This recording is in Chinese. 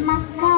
妈哥。